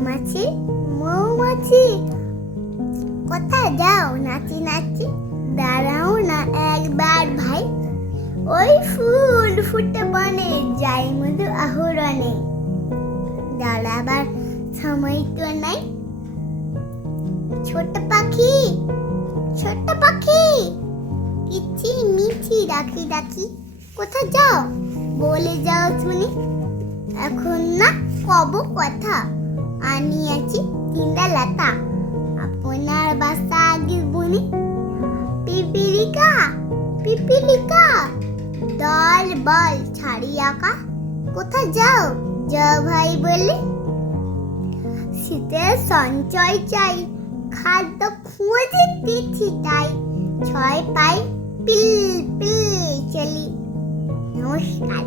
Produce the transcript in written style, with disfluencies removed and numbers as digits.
মৌমাছি মৌমাছি কোথায় যাও নাচি নাচি? দাঁড়াও না একবার ভাই, ওই ফুল ফুটে বনে যাই মধু আহরণে। দাঁড়াবার সময় তো নাই। ছোট পাখি কিচি মিচি ডাকি ডাকি, কোথায় যাও বলে যাও শুনি। এখন না কব কথা, আনিয়াছি তিনটা লতা, আপনার বাসা আগে বুনি। পিপিলিকা দল বল ছাড়ি আঁকা, কোথায় যাও যাও ভাই বলে। শীতের সঞ্চয় চাই, খাদ্য খুঁজে দিচ্ছি তাই, ছয় পাই পিল পিল চলি। নমস্কার।